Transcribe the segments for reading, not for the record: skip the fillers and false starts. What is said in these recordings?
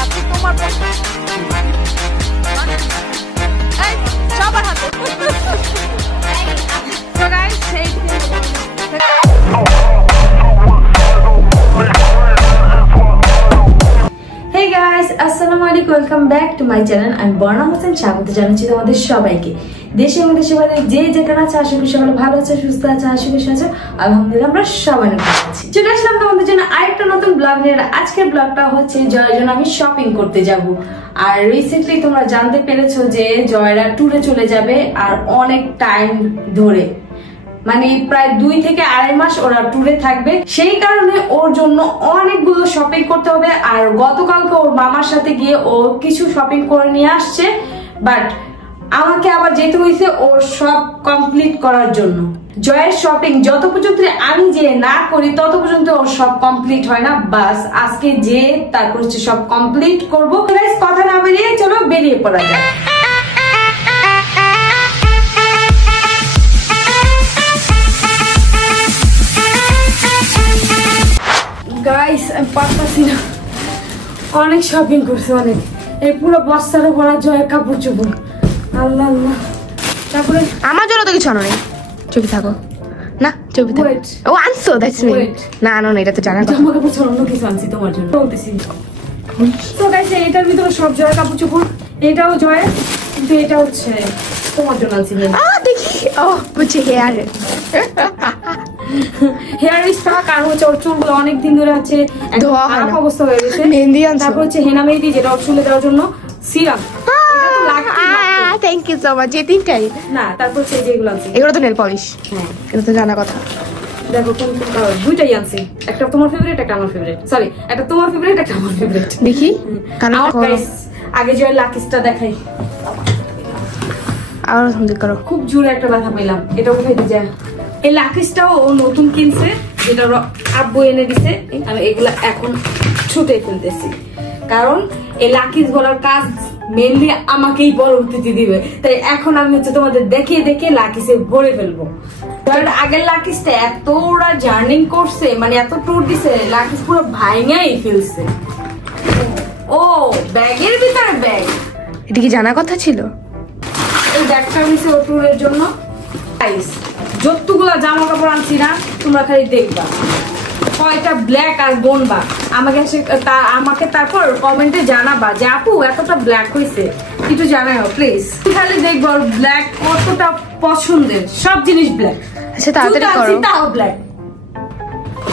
তারপর তোমার সবার হাতে Hey guys, Assalamualaikum, welcome back to my channel. I'm Borna Hossain, স্বাগত জানাচ্ছি তোমাদের সবাইকে। দেশের মধ্যে সবাই যে যেখানে আছে আশা করি সবাই ভালো আছে, সুস্থ আছে, আশীর্বাদ আছে। আলহামদুলিল্লাহ আমরা সবাই ভালো আছি। চলে আসলাম তোমাদের জন্য আরেকটা নতুন ব্লগ নিয়ে। আজকের ব্লগটা হচ্ছে জয়ের জন্য আমি শপিং করতে যাব। আর রিসেন্টলি তোমরা জানতে পেরেছো যে জয়রা ট্যুরে চলে যাবে আর অনেক টাইম ধরে, মানে প্রায় 2 থেকে আড়াই মাস ওরা ট্যুরে থাকবে। সেই কারণে ওর জন্য অনেকগুলো শপিং করতে হবে। আর গতকালকে ওর মামার সাথে গিয়ে ও কিছু শপিং করে নিয়ে আসছে, বাট আমাকে আবার যেতে হয়েছে ওর সব কমপ্লিট করার জন্য। জয়ের শপিং যত পর্যন্ত আমি যে না করি তত পর্যন্ত ওর সব কমপ্লিট হয় না। বাস আজকে যে তারপর হচ্ছে সব কমপ্লিট করবো। কথা না বেরিয়ে চলো বেরিয়ে পড়া যায়। গাইস আমি পারতাছি না, অনেক শপিং করছে, অনেক। এই পুরো বস্তার ভরা জয়ের কাপড় চোপড়, আল্লাহ আল্লাহ। তারপরে আমার জন্য তো কিছু আনো নেই, চুপি থাকো না, চুপি থাকো। ও আনছো, দ্যাটস মি। না আনো না, এটা তো জানা কথা। জামা কাপড় ছাড়া অন্য কিছু আনছি তোমার জন্য বলতেছি। তো গাইস এটার ভিতরে সব জয়ের কাপড় চোপড়, এটাও জয়ের, কিন্তু এটা হচ্ছে তোমার জন্য আনছি। দেখি ও বুঝছি, হেয়ার স্পাক আর হচ্ছে ওর চুলগুলো অনেকদিন ধরে আছে খারাপ অবস্থা হয়ে গেছে। মেহেন্দি আনছো? তারপর হচ্ছে হেনা মেহেদি, যেটা ওর চুলে দেওয়ার জন্য serum. Thank you so much. এই তিনটাই না, তারপর হচ্ছে যেগুলো আছে এগুলো তো নেল পলিশ। হ্যাঁ, এটা তো জানা কথা। দেখো কোন কোন কালার, দুইটাই আনছি। একটা তোমার ফেভারিট, একটা আমার ফেভারিট। সরি, একটা তোমার ফেভারিট, একটা আমার ফেভারিট। দেখি আগে যে লাকিসটা দেখাই। আর সুন্দর করো। খুব জোরে একটা ব্যথা পেলাম, এটা কোথায় দিয়ে যায়। এই লাকিসটাও ও নতুন কিনছে, যেটা আব্বু এনে দিছে। আমি এগুলা এখন ছুটে ফেলতেছি, কারণ এই লাকিস বলার কাজ মেনলি আমাকেই পরবর্তীতে দিবে। তাই এখন আমি হচ্ছে তোমাদের দেখিয়ে দেখিয়ে লাকিসে ভরে ফেলবো। আগের লাকিসটা এত ওরা জার্নিং করছে, মানে এত ট্যুর দিছে, লাকিস পুরো ভাঙাই ফেলছে। ও ব্যাগের ভিতরে ব্যাগ, এটা কি জানা কথা ছিল? এই ব্যাগটা নিছে ও ট্যুরের জন্য। যতগুলা জামা কাপড় আনছি না, তোমরা খালি দেখবা কয়টা ব্ল্যাক আর বোনবা। আমাকে তারপর কমেন্টে জানাবা যে আপু এতটা ব্ল্যাক হয়েছে, একটু জানাও প্লিজ। খালি দেখবো ব্ল্যাক কতটা পছন্দের, সব জিনিস ব্ল্যাক। আচ্ছা তাড়াতাড়ি করো, তাও ব্ল্যাক।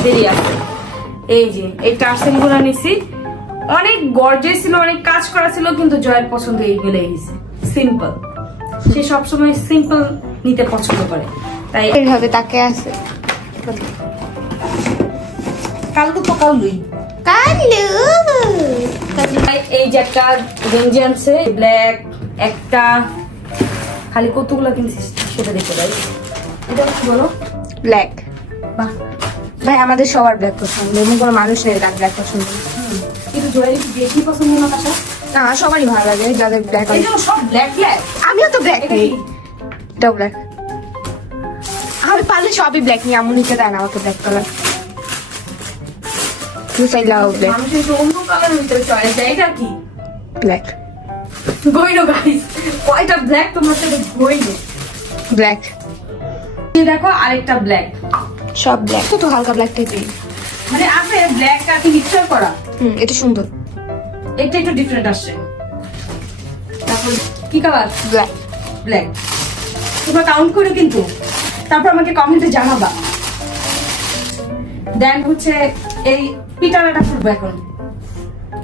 দেরি আছে। এই যে এই টার্সেল গুলো নিছি, অনেক গর্জিয়াস ছিল, অনেক কাজ করা ছিল, কিন্তু জয়ের পছন্দ এইগুলো গেছে সিম্পল। সে সবসময় সিম্পল নিতে পছন্দ করে, তাই এইভাবে তাকে আছে। কালু তো কালুই কালু। এই যে একটা গেঞ্জি আনছে ব্ল্যাক, একটা খালি কতগুলো কিনছিস সেটা দেখতে পাই। এটা কি বলো? ব্ল্যাক। বাহ ভাই আমাদের সবার ব্ল্যাক পছন্দ, এমন কোনো মানুষ নেই তার ব্ল্যাক পছন্দ। কিন্তু জয়ের বেশি পছন্দ না কাছে? না সবারই ভালো লাগে যাদের ব্ল্যাক। এই যে সব ব্ল্যাক ব্ল্যাক, আমিও তো ব্ল্যাক নেই। এটাও ব্ল্যাক। আমি পারলে সবই ব্ল্যাক নিয়ে আম্মু নিতে দেয় না আমাকে ব্ল্যাক কালার। মানুষের অন্য কালারের ভিতরে চয়েস দেয়, এটা কি? ব্ল্যাক। গইনো গাইস, কয়টা ব্ল্যাক তোমার সাথে গইনো ব্ল্যাক। এই দেখো আরেকটা ব্ল্যাক, সব ব্ল্যাক। তো হালকা ব্ল্যাক টাইপের, মানে আছে ব্ল্যাক কাটি মিক্সচার করা। এটা সুন্দর, এটা একটু ডিফারেন্ট আসছে। তারপর কি কালার? ব্ল্যাক। ব্ল্যাক। তোমরা কাউন্ট করে কিন্তু তারপর আমাকে কমেন্টে জানাবা। দেন হচ্ছে এই পিটারাটা খুলবো এখন।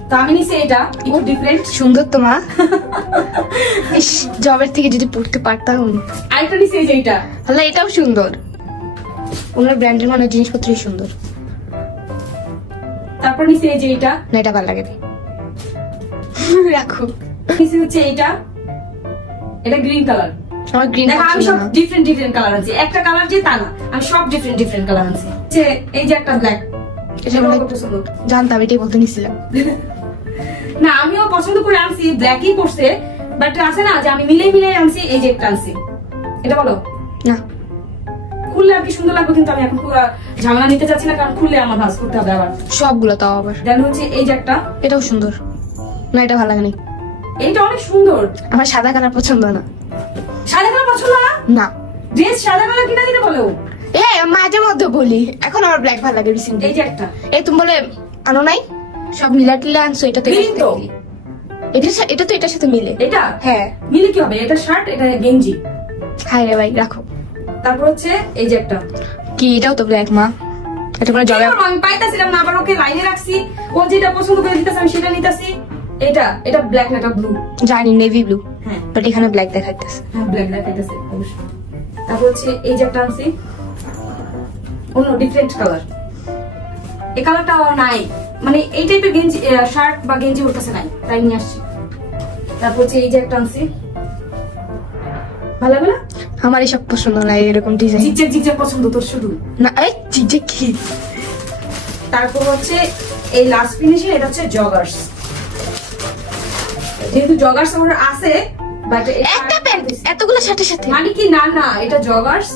তো আমি নিছি এটা, একটু ডিফারেন্ট। সুন্দর তো মা। ইস জবের থেকে যদি পড়তে পারতাম। আরেকটা নিছি এই যে এটা, তাহলে এটাও সুন্দর। ওনার ব্র্যান্ডের মানে জিনিসপত্রই সুন্দর। তারপর নিছি এই যে এটা, না এটা ভালো লাগে না, রাখো। নিছি হচ্ছে এটা, এটা গ্রিন কালার। আমার গ্রিন। দেখো আমি সব ডিফারেন্ট ডিফারেন্ট কালার আনছি, একটা কালার যে তা না, আমি সব ডিফারেন্ট ডিফারেন্ট কালার আনছি। যে এই যে একটা ব্ল্যাক, এটা আমার পছন্দ। জানতাম এটাই বলতে নিছিলাম। না আমিও পছন্দ করে আনছি, ব্ল্যাকই পড়ছে, বাট আছে না যে আমি মিলে মিলে আনছি। এই যে একটা আনছি, এটা বলো না খুললে আর কি সুন্দর লাগবে, কিন্তু আমি এখন পুরো ঝামেলা নিতে চাচ্ছি না, কারণ খুললে আমার ভাঁজ করতে হবে আবার সবগুলো। তাও আবার দেন হচ্ছে এই যে একটা, এটাও সুন্দর। না এটা ভালো লাগে না। এইটা অনেক সুন্দর। আমার সাদা কালার পছন্দ না। সাদা কালার পছন্দ না? না। ড্রেস সাদা কালার কিনা দিতে বলো। মাঝে মধ্যে বলি, এখন আমার ব্ল্যাক ভালো লাগে রিসেন্ট। এই যে একটা তুমি বলে আনো নাই, সব মিলা টিলা আনছো, এটা তো এটা তো এটার সাথে মিলে। এটা হ্যাঁ মিলে কি হবে? এটা শার্ট, এটা গেঞ্জি। হাই রে ভাই রাখো। তারপর হচ্ছে এই যে একটা কি, এটাও তো ব্ল্যাক মা। এটা কোনো জবে আমি পাইতাছিলাম না, আবার ওকে লাইনে রাখছি, ও যেটা পছন্দ করে দিতেছে আমি সেটা নিতেছি। এটা ব্ল্যাক না, এটা ব্লু। জানি নেভি ব্লু। হ্যাঁ বাট এখানে ব্ল্যাক দেখাইতেছে। হ্যাঁ ব্ল্যাক দেখাইতেছে অবশ্যই। তারপর হচ্ছে এই যে একটা আনছি, অন্য ডিফারেন্ট কালার। এই কালারটা নাই, মানে এই টাইপের গেঞ্জি শার্ট বা গেঞ্জি ওর কাছে নাই, তাই নিয়ে আসছি। তারপর হচ্ছে এই যে একটা আনছি, ভালো লাগে না? আমার এসব পছন্দ না, এরকম ডিজাইন। জিগজ্যাগ জিগজ্যাগ পছন্দ তোর শুধু না। এই জিগজ্যাগ কি? তারপর হচ্ছে এই লাস্ট ফিনিশিং, এটা হচ্ছে জগার্স। যেহেতু জগার্স আমার আছে, বাট একটা প্যান্ট এতগুলো শার্টের সাথে মানে কি, না না এটা জগার্স।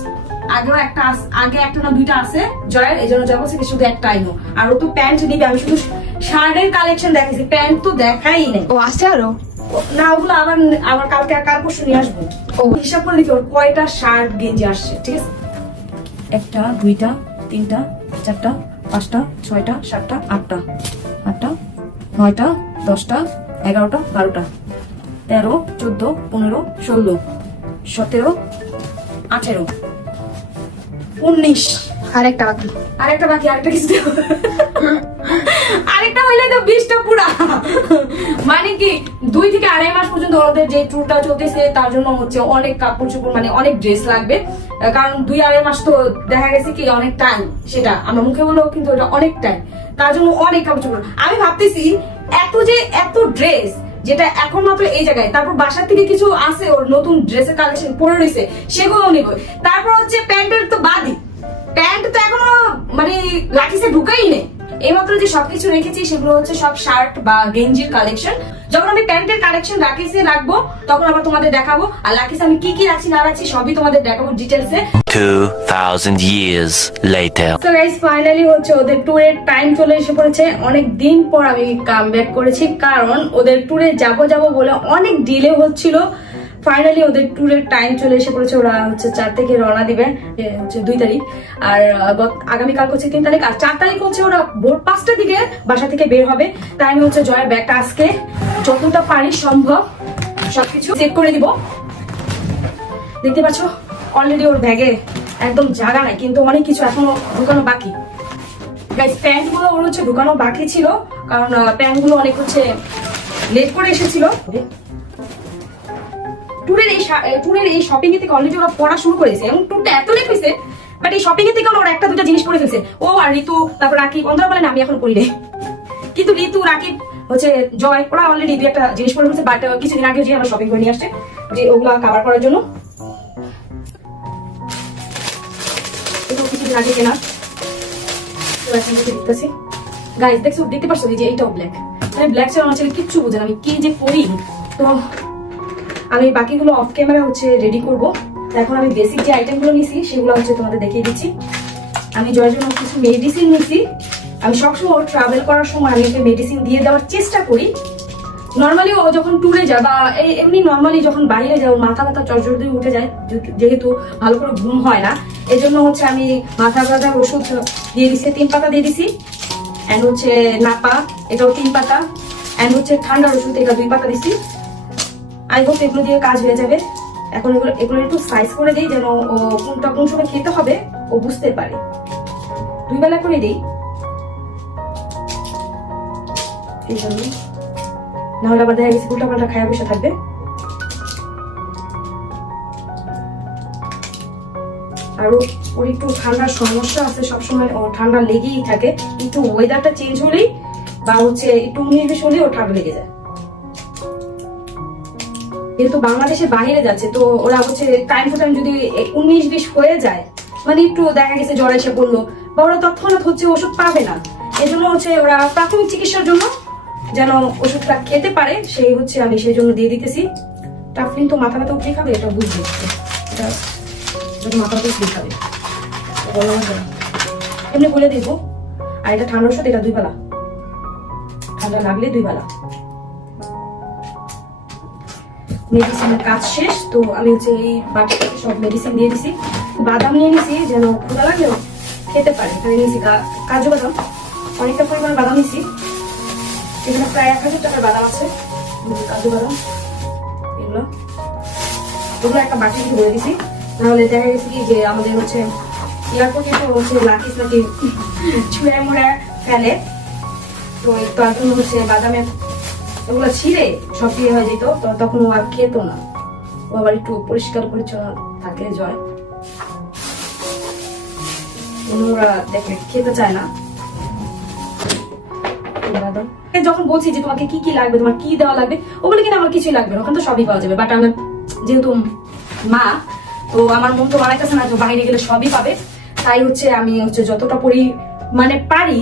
আগে একটা না দুইটা আছে জয়ের, এই জন্য যা বলছে শুধু একটাই নো। আর ও তো প্যান্ট নিবে, আমি শুধু শার্টের কালেকশন দেখাইছি, প্যান্ট তো দেখাই নাই। ও আছে আরো না, ওগুলো আবার কালকে কাল পরশু নিয়ে আসবো। ও হিসাব করে দেখি ওর কয়টা শার্ট গেঞ্জি আসছে, ঠিক আছে? একটা, দুইটা, তিনটা, চারটা, পাঁচটা, ছয়টা, সাতটা, আটটা, 9টা, 10টা, 11টা, 12টা, 13, 14, 15, 16, 17, 18, 19। আরেকটা বাকি। আরেকটা কিছু আরেকটা হইলে তো 20টা পুরা। মানে কি 2 থেকে 2.5 মাস পর্যন্ত ওদের যে ট্যুরটা চলতেছে, তার জন্য হচ্ছে অনেক কাপড় চোপড়, মানে অনেক ড্রেস লাগবে। কারণ 2-2.5 মাস তো দেখা গেছে কি অনেক টাইম, সেটা আমরা মুখে বললেও কিন্তু এটা অনেক টাইম, তার জন্য অনেক কাপড় চোপড়। আমি ভাবতেছি এত ড্রেস যেটা এখন মাত্র এই জায়গায়, তারপর বাসার থেকে কিছু আছে ওর নতুন ড্রেসের কালেকশন পরে রয়েছে, সেগুলো নিব। তারপর হচ্ছে প্যান্টের তো বাদই, প্যান্ট তো এখনো মানে লাঠিসে ঢুকাই নেই। এইমাত্র যে সবকিছু রেখেছি সেগুলো হচ্ছে সব শার্ট বা গেঞ্জির কালেকশন। যখন আমি প্যান্টের কালেকশন রাখবো তখন আবার তোমাদের দেখাবো, আর লাকিসে আমি কি কি রাখছি না রাখছি সবই তোমাদের দেখাবো ডিটেলসে। 2000 years later. So guys, finally হচ্ছে ওদের ট্যুরের টাইম চলে এসে পড়েছে। অনেক দিন পর আমি কাম ব্যাক করেছি, কারণ ওদের ট্যুরে যাবো বলে অনেক ডিলে হচ্ছিল। ফাইনালি ওদের ট্যুরের টাইম চলে এসে পড়েছে। ওরা হচ্ছে 4 থেকে রওনা দিবে, হচ্ছে 2 তারিখ, আর আগামীকাল হচ্ছে 3 তারিখ, আর 4 তারিখ হচ্ছে ওরা ভোর 5টার দিকে বাসা থেকে বের হবে। তাই আমি হচ্ছে জয়ের ব্যাগটা আজকে যতটা পারি সম্ভব সবকিছু চেক করে দিব। দেখতে পাচ্ছ অলরেডি ওর ব্যাগে একদম জায়গা নাই, কিন্তু অনেক কিছু এখনো ঢুকানো বাকি। গাইস, প্যান্ট গুলো ওর হচ্ছে ঢুকানো বাকি ছিল, কারণ প্যান্ট গুলো অনেক হচ্ছে লেট করে এসেছিল। ট্যুরের এই শপিং এর থেকে অলরেডি ওরা পড়া শুরু করেছে, এবং ট্যুরটা এত লেট হয়েছে, বাট এই শপিং এর থেকে ওরা 1-2টা জিনিস পরে ফেলছে। ও আর ঋতু, তারপর রাকিব, অন্তরা বলেন আমি এখন পরি রে, কিন্তু ঋতু, রাকিব, হচ্ছে জয়, ওরা অলরেডি 2-1টা জিনিস পরে ফেলছে। বাট কিছুদিন আগে যে আমরা শপিং করে নিয়ে আসছে, যে ওগুলা কভার করার জন্য, কিছুদিন আগে কেনা। দেখতেছি গাইস, দেখতে পাচ্ছ যে এইটাও ব্ল্যাক, মানে ব্ল্যাক ছাড়া আমার ছেলে কিচ্ছু বোঝে না আমি কি যে করি। তো আমি বাকিগুলো অফ ক্যামেরা হচ্ছে রেডি করবো। এখন আমি বেসিক যে আইটেম গুলো নিছি সেগুলো হচ্ছে তোমাদের দেখিয়ে দিচ্ছি। আমি জয়ের জন্য কিছু মেডিসিন নিছি। আমি সবসময় ট্রাভেল করার সময় আমি ওকে মেডিসিন দিয়ে দেওয়ার চেষ্টা করি। নর্মালি ও যখন ট্যুরে যায় বা এমনি নর্মালি যখন বাইরে যায়, ওর মাথা ব্যথা চরচর দিয়ে উঠে যায়, যেহেতু ভালো করে ঘুম হয় না, এই জন্য হচ্ছে আমি মাথা ব্যথার ওষুধ দিয়ে দিচ্ছি, 3 পাতা দিয়ে দিছি। অ্যান্ড হচ্ছে নাপা, এটাও 3 পাতা। অ্যান্ড হচ্ছে ঠান্ডার ওষুধ, এটা 2 পাতা দিচ্ছি। আই হোপ এগুলো দিয়ে কাজ হয়ে যাবে। এখন এগুলো একটু সাইজ করে দিই, যেন ও কোনটা কোন সময় খেতে হবে ও বুঝতে পারে। 2 বেলা করে দিই, এই জন্য নাহলে আবার দেখা গেছে উল্টা পাল্টা খায়া বসে থাকবে। আর ওর একটু ঠান্ডার সমস্যা আছে, সবসময় ও ঠান্ডা লেগেই থাকে। একটু ওয়েদারটা চেঞ্জ হলেই বা হচ্ছে একটু 19-20 হলেই ও ঠান্ডা লেগে যায়। যেহেতু বাংলাদেশের বাইরে যাচ্ছে, তো ওরা হচ্ছে টাইম টু টাইম যদি 19-20 হয়ে যায়, মানে একটু দেখা গেছে জ্বর এসে পড়লো, বা ওরা তৎক্ষণাৎ হচ্ছে ওষুধ পাবে না। এই জন্য হচ্ছে ওরা প্রাথমিক চিকিৎসার জন্য যেন ওষুধটা খেতে পারে, সেই হচ্ছে আমি সেই জন্য দিয়ে দিতেছি। টাফলিন তো মাথা ব্যথা উঠে খাবে, এটা বুঝবে, এটা মাথা ব্যথা উঠে খাবে, এমনি বলে দেবো। আর এটা ঠান্ডা ওষুধ, এটা 2 বেলা, ঠান্ডা লাগলে 2 বেলা। মেডিসিনের কাজ শেষ। তো আমি হচ্ছে এই বাটিতে সব মেডিসিন দিয়ে দিছি। বাদাম নিয়ে নিছি যেন ক্ষুধা লাগলেও খেতে পারে। এখানে নিয়েছি কাজু বাদাম, অনেকটা পরিমাণ বাদাম নিছি। এখানে প্রায় 1000 টাকার বাদাম আছে, কাজু বাদাম। এগুলো একটা বাটিতে ভরে দিছি, নাহলে দেখা গেছে কি যে আমাদের হচ্ছে এয়ারপোর্টে তো হচ্ছে লাকিস নাকি ছুঁড়ে মুড়ে ফেলে। তো তার জন্য হচ্ছে বাদামের ওগুলো ছিঁড়ে সব দিয়ে হয়ে যেত, তো তখন ও আর খেত না। ও আবার একটু পরিষ্কার পরিচ্ছন্ন থাকে জয়, ওরা দেখলে খেতে চায় না। যখন বলছি যে তোমাকে কি কি লাগবে, তোমার কি দেওয়া লাগবে, ওগুলো কিনা আমার কিছুই লাগবে না, ওখানে তো সবই পাওয়া যাবে। বাট আমার যেহেতু মা, তো আমার মন তো মারাইতেছে না, বাইরে গেলে সবই পাবে। তাই হচ্ছে আমি হচ্ছে যতটা মানে পারি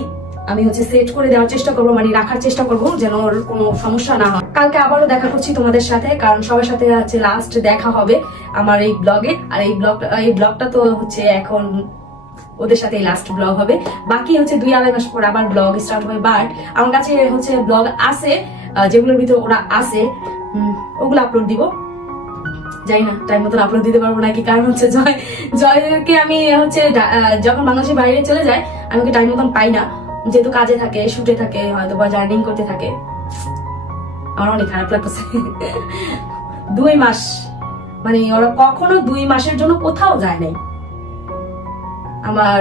আমি হচ্ছে সেট করে দেওয়ার চেষ্টা করবো, মানে রাখার চেষ্টা করবো যেন ওর কোনো সমস্যা না হয়। কালকে আবারও দেখা করছি তোমাদের সাথে, কারণ সবার সাথে হচ্ছে লাস্ট দেখা হবে আমার এই ব্লগে। আর এই ব্লগটা তো হচ্ছে এখন ওদের সাথে লাস্ট ব্লগ হবে। বাকি হচ্ছে 2-2.5 মাস পর আবার ব্লগ স্টার্ট হবে। বাট আমার কাছে হচ্ছে ব্লগ আছে যেগুলোর ভিতরে ওরা আছে, ওগুলো আপলোড দিব। যাই না টাইম মতন আপলোড দিতে পারবো নাকি, কারণ হচ্ছে জয়কে আমি হচ্ছে যখন বাংলাদেশের বাইরে চলে যায় আমি ওকে টাইম মতন পাই না, যেহেতু কাজে থাকে, শুটে থাকে, হয়তো বা জার্নিং করতে থাকে। আমার অনেক খারাপ লাগতেছে। 2 মাস মানে ওরা কখনো 2 মাসের জন্য কোথাও যায় নাই। আমার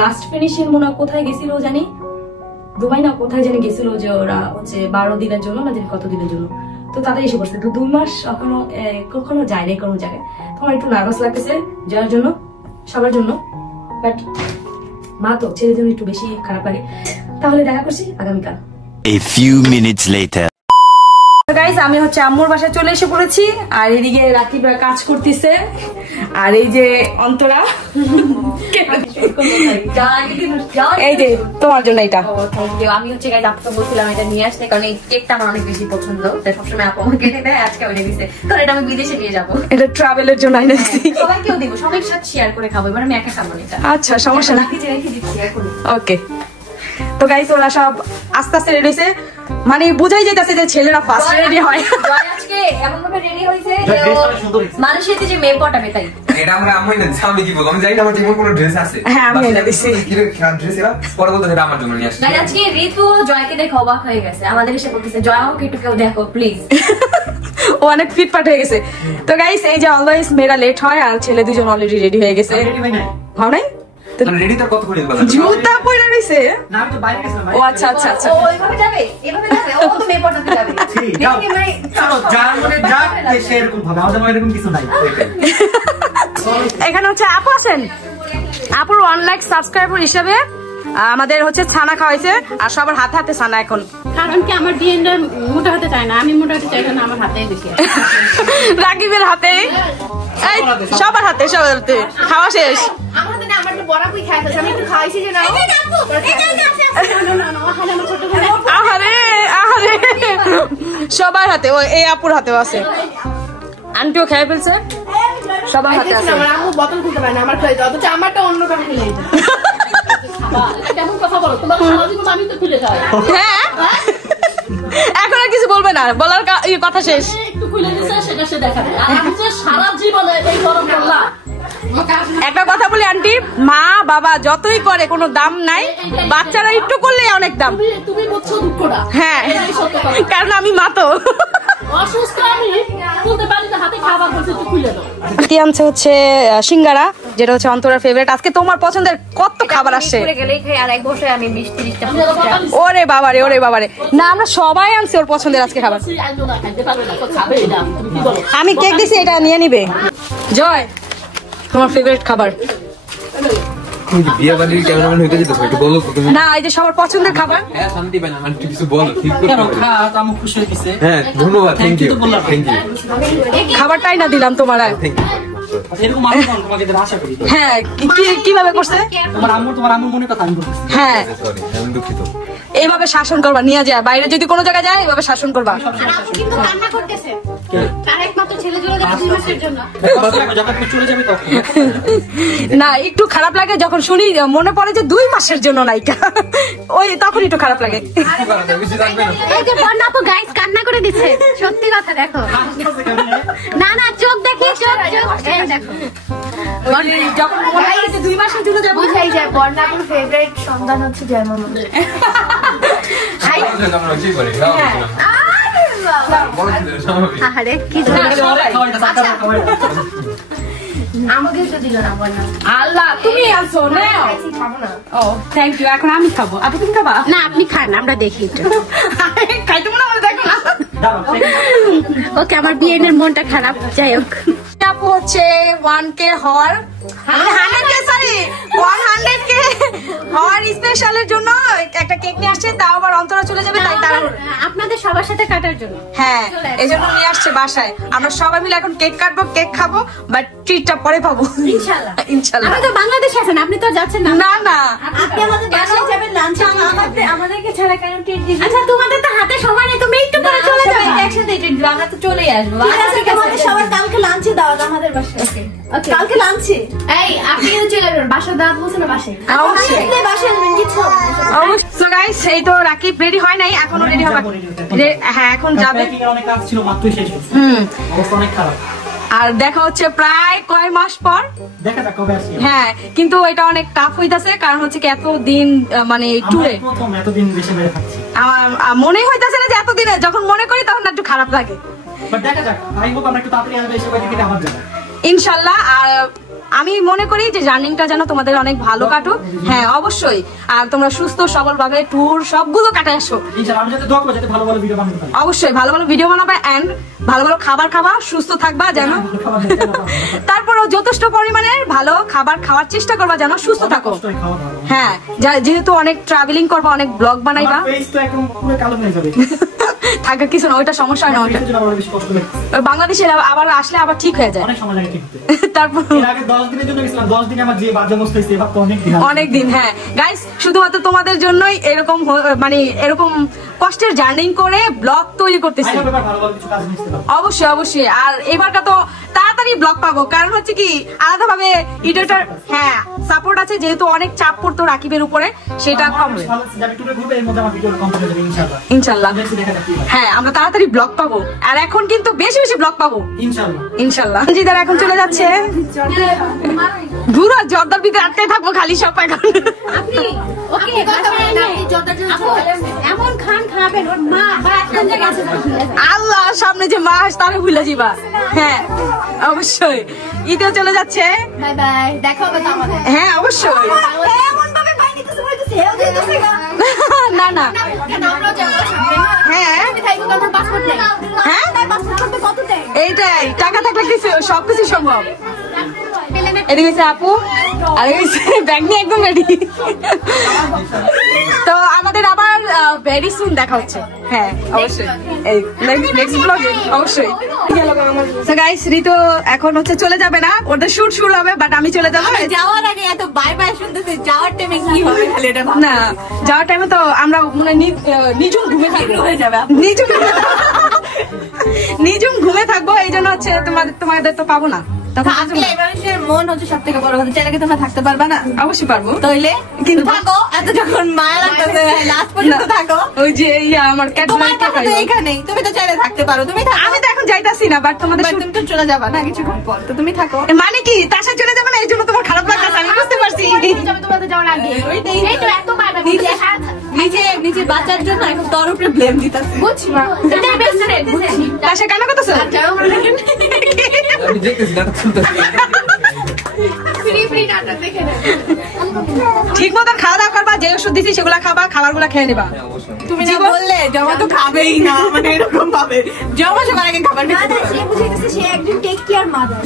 লাস্ট ফিনিশিং মনে হয় কোথায় গেছিল জানি, দুবাই না কোথায় জানি গেছিল, যে ওরা হচ্ছে 12 দিনের জন্য না জানি কত দিনের জন্য, তো তাদের এসে পড়ছে। তো 2 মাস কখনো যায় নাই কোনো জায়গায়। তোমার একটু নার্ভাস লাগতেছে যাওয়ার জন্য, সবার জন্য, বাট মা তো ছেলের জন্য একটু বেশি খারাপ লাগে। তাহলে দেখা করছি আগামীকাল। A few minutes later. Guys আমি হচ্ছে আম্মুর বাসায় চলে এসে পড়েছি, আর এদিকে রাকিবরা কাজ করতেছে, আর এই যে অন্তরা এই যে তোমার জন্য এটা। আমি হচ্ছে গাইস আপনাকে বলছিলাম এটা নিয়ে আসতে, কারণ এই কেকটা আমার অনেক বেশি পছন্দ, তাই সবসময় আপু আমাকে কেটে দেয়, আজকে আমি দিছে। তো এটা আমি বিদেশে নিয়ে যাবো, এটা ট্রাভেলের জন্য এনেছি। সবাইকেও দিব, সবাই সাথে শেয়ার করে খাবো, এবার আমি একা খাবো না এটা। আচ্ছা সমস্যা না, রেখে দিচ্ছি এখন। ওকে। তো গাইস ওরা সব আস্তে আস্তে রেডি হইছে, মানে বুঝাই যাইতাছে যে ছেলেরা ফার্স্ট রেডি হয়। জয় আজকে এমন ভাবে রেডি হইছে যে মানুষের যে মেয়ে পটাবে তাই। এটা আমরা আম্মাই না আমি কি বললাম, আমি জানি না আমার জীবন কোনো ড্রেস আছে। হ্যাঁ আমি এনে দিছি। কি রে ড্রেস এরা পরে বলতে এটা আমার জন্য নিয়ে আসছে। গাইস আজকে ঋতু জয়কে দেখে অবাক হয়ে গেছে, আমাদের এসে বলতেছে জয় আমাকে একটু কেউ দেখো প্লিজ। ও অনেক ফিটফাট হয়ে গেছে। তো গাইস এই যে অলওয়েজ মেয়েরা লেট হয়, আর ছেলে দুজন অলরেডি রেডি হয়ে গেছে। হয় নাই রেডি তার কত করে বলা জুতা পরে রইছে না, আমি তো বাইরে গেছিলাম ভাই। ও আচ্ছা আচ্ছা আচ্ছা। ও এইভাবে যাবে, এভাবে যাবে, ও তো মেয়ে পটাতে যাবে। যাও। দেখি মানে চলো, যার মনে যাক সে এরকম ভাবে, আমাদের মনে এরকম কিছু নাই। এখানে হচ্ছে আপু আছেন, আপুর 1 লাখ সাবস্ক্রাইবার হিসেবে আমাদের হচ্ছে ছানা খাওয়াইছে, আর সবার হাতে হাতে ছানা এখন। কারণ কি আমার ডিএনএ মোটা হতে চায় না, আমি মোটা হতে চাই না, আমার হাতেই বেশি। রাকিবের হাতে, এই সবার হাতে, সবার হাতে খাওয়া শেষ। আমার হাতে না, আমার তো বড় কই খাইছে, আমি একটু খাইছি যে না। আহারে আহারে সবার হাতে, ওই এই আপুর হাতেও আছে, আন্টিও খেয়ে ফেলছে, সবার হাতে আছে। আমার আম্মু বোতল খুলতে পারে না, আমার খাইতে অথচ আমারটা অন্য কারণে খুলে যায়। কেমন কথা বলো, তোমার সারা জীবন আমি তো খুলে যাই। হ্যাঁ এখন আর কিছু বলবে না, বলার কথা শেষ। একটু খুলে দিছে সেটা সে দেখাবে, আর আমি যে সারা জীবনে এই গরম করলাম। একটা কথা বলি আন্টি, মা বাবা যতই করে কোনো দাম নাই, বাচ্চারা একটু করলে অনেক দাম। তুমি বুঝছো দুঃখটা। হ্যাঁ এটাই সত্য কথা। কারণ আমি মা তো। অসুস্থ আমি খুলতে পারি না, হাতে খাবার বলছে তুই খুলে দাও। কি আনছে হচ্ছে সিঙ্গারা, যেটা হচ্ছে অন্তরার ফেভারিট। আজকে তোমার পছন্দের কত খাবার আসছে। ঘুরে গেলেই খাই, আর এক বছরে আমি 20-30টা। ওরে বাবারে ওরে বাবারে, না আমরা সবাই আনছি ওর পছন্দের আজকে খাবার। খাইতে পারবে না, তো খাবে এটা। তুমি কি বলো? আমি কেক দিছি, এটা নিয়ে নিবে। জয় তোমার ফেভারিট খাবার বিয়ে বাড়ির ক্যামেরাম্যান হইতে যেতে একটু বলো তো তুমি। না, এই যে সবার পছন্দের খাবার। হ্যাঁ শান্তি পাই না, মানে কিছু বলো ঠিক করে। কেন খা, তো আমি খুশি হয়ে গেছে। হ্যাঁ ধন্যবাদ, থ্যাংক ইউ থ্যাংক ইউ খাবারটাই না দিলাম তোমার। Thank you. এরকম আমি তোমাকে যেটা আশা করি। হ্যাঁ কিভাবে করছে? তোমার আম্মুর মনের কথা আমি বলতেছি। হ্যাঁ সরি আমি দুঃখিত। এইভাবে শাসন করবা, নিয়ে যায় বাইরে যদি কোনো জায়গায় যায় এইভাবে শাসন করবা। আর আপু কিন্তু কান্না করতেছে তার একমাত্র ছেলে জুড়ে দেবে 2 মাসের জন্য। যখন তুমি চলে যাবে তখন না একটু খারাপ লাগে যখন শুনি মনে পড়ে যে 2 মাসের জন্য নায়িকা, ওই তখন একটু খারাপ লাগে। এই যে বন্যা আপু গাইস কান্না করে দিচ্ছে, সত্যি কথা দেখো। না না চোখ দেখি, চোখ এই দেখো যখন মনে হয় যে 2 মাসের জন্য যাবো, বুঝাই যায় বন্যা আপুর ফেভারিট সন্তান হচ্ছে জয়মন। আরে কি আমাকে তো দিল না বন্যা। আল্লাহ তুমি আসো নাও। খাবো না। ও থ্যাংক ইউ, এখন আমি খাবো। আপনি তুমি খাবা? না আপনি খান, আমরা দেখি একটু। খাইতে মনে হয় দেখো না। ওকে আমার বিয়ের মনটা খারাপ, যাই হোক। আপু হচ্ছে 1K হওয়ার 100K সরি 100K হওয়ার স্পেশালের জন্য একটা কেক নিয়ে আসছে, তাও আবার অন্তরা চলে যাবে তাই তার আপনাদের সবার সাথে কাটার জন্য। হ্যাঁ এই জন্য নিয়ে আসছে বাসায়। আমরা সবাই মিলে এখন কেক কাটবো, কেক খাবো, বাট ট্রিটটা পরে পাবো ইনশাআল্লাহ। ইনশাআল্লাহ। আপনি তো বাংলাদেশে আছেন, আপনি তো যাচ্ছেন না। না না আপনি আমাদের বাসায় যাবেন লাঞ্চে, আমাদেরকে ছাড়া কেন ট্রিট দিবেন? আচ্ছা তোমাদের তো হাতে সময় নেই, তুমি একটু পরে চলে যাবে। একসাথে ট্রিট দিব, আমরা তো চলেই আসবো। ঠিক আছে আমাদের সবার কালকে লাঞ্চে দাওয়াত আমাদের বাসায়। ওকে কালকে লাঞ্চে। এই আপনি তো চলে যাবেন বাসায়, দাওয়াত বলছেন না বাসায়? অবশ্যই বাসায় কিছু সো গাইস এই তো রাকিব রেডি হয় নাই, এখনো রেডি হবে। হ্যাঁ এখন যাবে। অনেক কাজ ছিল, মাত্রই শেষ হচ্ছে। অবস্থা অনেক খারাপ। আর দেখা হচ্ছে প্রায় কয় মাস পর। দেখা যাক কবে আসি। হ্যাঁ কিন্তু এটা অনেক টাফ হইতাছে, কারণ হচ্ছে কি এতদিন মানে ট্যুরে প্রথম এতদিন দেশে বেড়ে থাকছি, আমার মনে হইতাছে না যে এতদিনে, যখন মনে করি তখন একটু খারাপ লাগে। বাট দেখা যাক, আই হোপ আমরা একটু তাড়াতাড়ি আসবে এসে বাড়ি থেকে আমার জন্য ইনশাল্লাহ। আর আমি মনে করি যে জার্নিটা যেন তোমাদের অনেক ভালো কাটুক। হ্যাঁ অবশ্যই, আর তোমরা সুস্থ সবল ভাবে ট্যুর সবগুলো কাটে আসো ইনশাআল্লাহ। আমি যাতে দোয়া করব যাতে ভালো ভালো ভিডিও বানাতে পারি। অবশ্যই ভালো ভালো ভিডিও বানাবে এন্ড ভালো ভালো খাবার খাবা, সুস্থ থাকবা যেন। তারপরও যথেষ্ট পরিমাণের ভালো খাবার খাওয়ার চেষ্টা করবা যেন সুস্থ থাকো। হ্যাঁ যেহেতু অনেক ট্রাভেলিং করবা, অনেক ব্লগ বানাইবা, ফেস তো একদম পুরো কালো হয়ে যাবে। থাকার কিছু না, ওইটা সমস্যা হয় না। ওইটা বেশি কষ্ট লাগে, বাংলাদেশে আবার আসলে আবার ঠিক হয়ে যায়। অনেক সময় লাগে ঠিক হতে। তারপর এর আগে 10 দিনের জন্য গেছিলাম, 10 দিনে আমার যে বাজে অবস্থা হয়েছে, এবার তো অনেক দিন। অনেক দিন। হ্যাঁ গাইস শুধুমাত্র তোমাদের জন্যই এরকম মানে এরকম কষ্টের জার্নি করে ব্লগ তৈরি করতেছি। ভালো ভালো কিছু কাজ নিতে পারবো অবশ্যই অবশ্যই। আর এবারটা তো তাড়াতাড়ি ব্লগ পাবো, কারণ হচ্ছে কি আলাদা ভাবে এডিটর হ্যাঁ সাপোর্ট আছে, যেহেতু অনেক চাপ পড়তো রাকিবের উপরে, সেটা কম হবে আমি টুরে ঘুরবো, এর মধ্যে আমার ভিডিও কমপ্লিট হয়ে যাবে ইনশাআল্লাহ। ইনশাআল্লাহ। হ্যাঁ আমরা তাড়াতাড়ি ব্লগ পাবো, আর এখন কিন্তু বেশি বেশি ব্লগ পাবো ইনশাআল্লাহ ইনশাআল্লাহ। জিদার এখন চলে যাচ্ছে ঘুরা জর্দার ভিতরে আটকাই থাকবো খালি সব এখন। আপনি ওকে বাসায় আপনি যতটা এমন খান খাবেন ওর মা বা একটা জায়গা আছে আল্লাহ সামনে যে মাস তারে ভুলে যাবা। হ্যাঁ অবশ্যই ঈদেও চলে যাচ্ছে। বাই বাই, দেখা হবে তো আমাদের। হ্যাঁ অবশ্যই। এমন ভাবে বাই নিতেছে বলতেছে হেও দিতেছে গা। না না আমরাও যাব সামনে। হ্যাঁ তুমি তাই তো আমার পাসপোর্ট নেই। হ্যাঁ তাই পাসপোর্ট করতে কত দেয়? এইটাই, টাকা থাকলে কিছু সবকিছু সম্ভব। এদিকে হচ্ছে আপু, আর ব্যাগ নিয়ে একদম রেডি। তো আমাদের আবার ভেরি সুন দেখা হচ্ছে। হ্যাঁ অবশ্যই, এই নেক্সট ব্লগে অবশ্যই। সো গাইস ঋতু এখন হচ্ছে চলে যাবে না, ওদের শুট শুরু হবে, বাট আমি চলে যাবো। যাওয়ার আগে এত বাই বাই শুনতেছে, যাওয়ার টাইমে কি হবে খালি এটা ভাব। না যাওয়ার টাইমে তো আমরা মানে নিজুম ঘুমে থাকবো, হয়ে যাবে। নিজুম ঘুমে থাকবো, এই জন্য হচ্ছে তোমাদের তো পাবো না। তখন থাকলে মানুষের মন হচ্ছে সব থেকে বড় কথা, চাইলে কি তোমরা থাকতে পারবে না? অবশ্যই পারবো, তাইলে কিন্তু থাকো, এত যখন মায়া লাগতেছে লাস্ট পর্যন্ত থাকো। ওই যে আমার ক্যাট তোমার কথা তো এইখানেই, তুমি তো চাইলে থাকতে পারো, তুমি থাকো। আমি তো এখন যাইতাছি না, বাট তোমাদের তুমি তো চলে যাবা না কিছুক্ষণ পর, তো তুমি থাকো। মানে কি তার সাথে চলে যাবে না, এই জন্য তোমার খারাপ লাগতেছে, আমি বুঝতে পারছি। তোমাদের যাওয়ার আগে এই তো এত বারবার নিজে বাঁচার জন্য এখন তোর উপরে ব্লেম দিতেছে, বুঝছি না? এটাই বেস্ট ফ্রেন্ড, বুঝছি। তার সাথে কেন করতেছো? আমি দেখতেছি নাটক শুনতেছি। ফ্রি নাটক দেখে না। ঠিক মতন খাওয়া দাওয়া করবা, যে ওষুধ দিছি সেগুলা খাবা, খাবারগুলা খেয়ে নিবা। তুমি যা বললে জমা তো খাবেই না, মানে এরকম ভাবে জমা সবার আগে খাবার না। সে বুঝাইতেছে সে একজন টেক কেয়ার মাদার,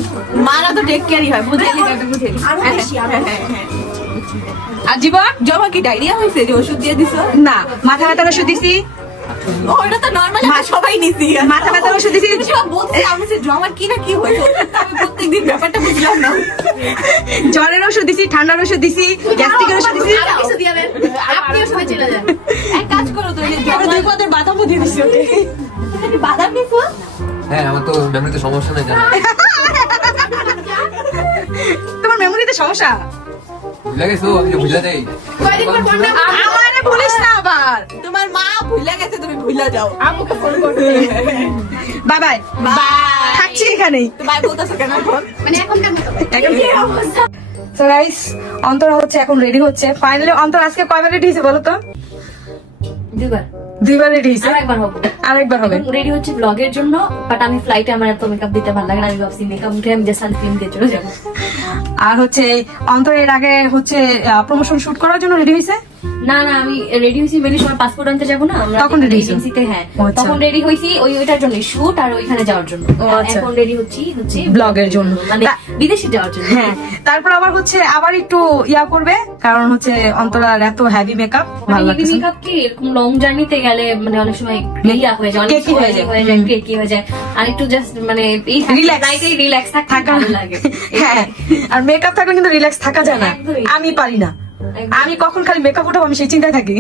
মারা তো টেক কেয়ারই হয়, বুঝাইলি না? বুঝাইলি আরো বেশি। আর জীবন জমা কি ডায়রিয়া হয়েছে যে ওষুধ দিয়ে দিছো? না, মাথা ব্যথার ওষুধ দিছি। ওটা তো নরমাল, সবাই নিছি। মাথা ব্যথার ওষুধ দিছি। সব বলতে আমি যে জমা কি না কি হয়েছে, আমি প্রত্যেকদিন ব্যাপারটা বুঝলাম না। জ্বরের ওষুধ দিছি, ঠান্ডার ওষুধ দিছি, গ্যাস্ট্রিকের ওষুধ দিছি। আপনিও সবাই চলে যান, এক কাজ করো তো আমরা দুই পদের বাদামও দিয়ে দিছি ওকে বাদাম দিছো? হ্যাঁ আমার তো মেমোরিতে সমস্যা নেই জানো তোমার মেমোরিতে সমস্যা ভুলে গেছো আমি তো ভুলে দেই আমারে ভুলিস না আবার তোমার মা ভুলে গেছে তুমি ভুলে যাও আমাকে ফোন করতে বাই বাই থাকছি এখানেই তো বাই বলতেছো কেন এখন মানে এখনকার মতো এখন কি অবস্থা সো গাইস অন্তর হচ্ছে এখন রেডি হচ্ছে ফাইনালি অন্তর আজকে কয়বার রেডি হয়েছে বলো তো দুইবার রেডি হয়েছে আরেকবার হবে রেডি হচ্ছে ব্লগের জন্য বাট আমি ফ্লাইটে আমার এত মেকআপ দিতে ভালো লাগে না আমি ভাবছি মেকআপ উঠে আমি যে সানস্ক্রিন দিয়ে চলে যাবো আর হচ্ছে অন্তর এর আগে হচ্ছে প্রমোশন শুট করার জন্য রেডি হয়েছে না না আমি রেডি হয়েছি মেলি সময় পাসপোর্ট আনতে যাবো না আমরা তখন ready হইছো? এজেন্সিতে হ্যাঁ আচ্ছা। তখন রেডি হয়েছি ওইটার জন্য শুট আর ওইখানে যাওয়ার জন্য আচ্ছা। এখন রেডি হচ্ছে ব্লগের জন্য মানে বিদেশে যাওয়ার জন্য হ্যাঁ তারপর আবার হচ্ছে আবার একটু ইয়া করবে কারণ হচ্ছে অন্তরার এত হেভি মেকআপ ভালো লাগছে মেকআপ কি এরকম লং জার্নিতে গেলে মানে অনেক সময় ইয়া হয়ে যায় অনেক কেকি হয়ে যায়। কেকি হয়ে যায় আর একটু জাস্ট মানে এই Relax. রিল্যাক্স থাকা ভালো লাগে হ্যাঁ আর মেকআপ থাকলে কিন্তু রিল্যাক্স থাকা যায় না একদমই। আমি পারি না আমি কখন খালি মেকআপ উঠাবো আমি সেই চিন্তায় থাকি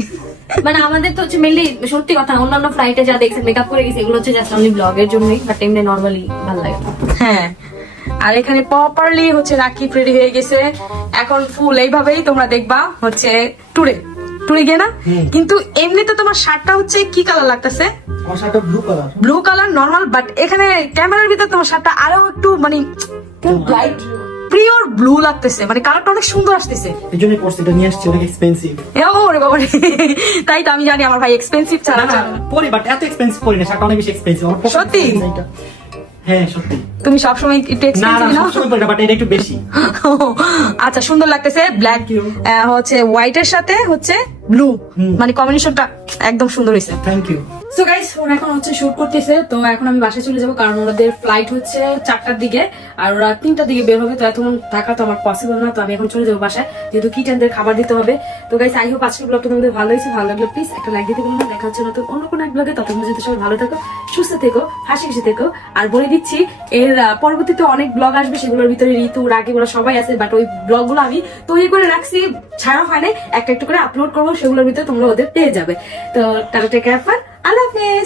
মানে আমাদের তো হচ্ছে মেনলি সত্যি কথা অন্যান্য ফ্লাইটে যা দেখছেন মেকআপ করে গেছে এগুলো হচ্ছে জাস্ট অনলি ব্লগের জন্যই বাট এমনি নরমালি ভালো লাগে হ্যাঁ আর এখানে প্রপারলি হচ্ছে রাকিব রেডি হয়ে গেছে এখন ফুল এইভাবেই তোমরা দেখবা হচ্ছে টুরে গিয়ে না কিন্তু এমনিতে তোমার শার্টটা হচ্ছে কি কালার লাগতেছে আমার শার্টটা ব্লু কালার নর্মাল বাট এখানে ক্যামেরার ভিতর তোমার শার্টটা আরো একটু মানে ব্রাইট পিওর ব্লু লাগতেছে মানে কালারটা অনেক সুন্দর আসতেছে এই জন্য পড়ছি এটা নিয়ে আসছি অনেক এক্সপেন্সিভ ওরে বাবা রে। তাই তো আমি জানি আমার ভাই এক্সপেন্সিভ ছাড়া না পরি বাট এত এক্সপেন্সিভ পরি না শার্টটা অনেক বেশি এক্সপেন্সিভ আমার পকেটে সত্যি? এটা। হ্যাঁ সত্যি তুমি সবসময় একটু না না এক্সপেন্সিভ না সবসময় পরি না বাট এটা একটু বেশি আচ্ছা সুন্দর লাগতেছে ব্ল্যাক you. হচ্ছে হোয়াইটের সাথে হচ্ছে ব্লু মানে কম্বিনেশনটা একদম সুন্দর হয়েছে থ্যাংক ইউ সো গাইস ওরা এখন হচ্ছে শুট করতেছে তো এখন আমি বাসায় চলে যাবো কারণ ওদের ফ্লাইট হচ্ছে 4টার দিকে আর ওরা 3টার দিকে বের হবে তো এতক্ষণ থাকা তো আমার পসিবল না তো আমি এখন চলে যাবো বাসায় যেহেতু কিচেনদের খাবার দিতে হবে তো গাইস আই হোপ আজকের ব্লগটা তোমাদের ভালো হয়েছে ভালো লাগলে প্লিজ একটা লাইক দিতে বলুন দেখা হচ্ছে নতুন অন্য কোনো এক ব্লগে ততক্ষণ যদি সবাই ভালো থাকো সুস্থ থেকো হাসি খুশি থেকো আর বলে দিচ্ছি এর পরবর্তীতে অনেক ব্লগ আসবে সেগুলোর ভিতরে ঋতু রাকিব ওরা সবাই আছে বাট ওই ব্লগ গুলো আমি তৈরি করে রাখছি ছাড়া হয় না একটা একটু করে আপলোড করবো সেগুলোর ভিতরে তোমরা ওদের পেয়ে যাবে তো টাটা টেক কেয়ার আল্লাহ হাফেজ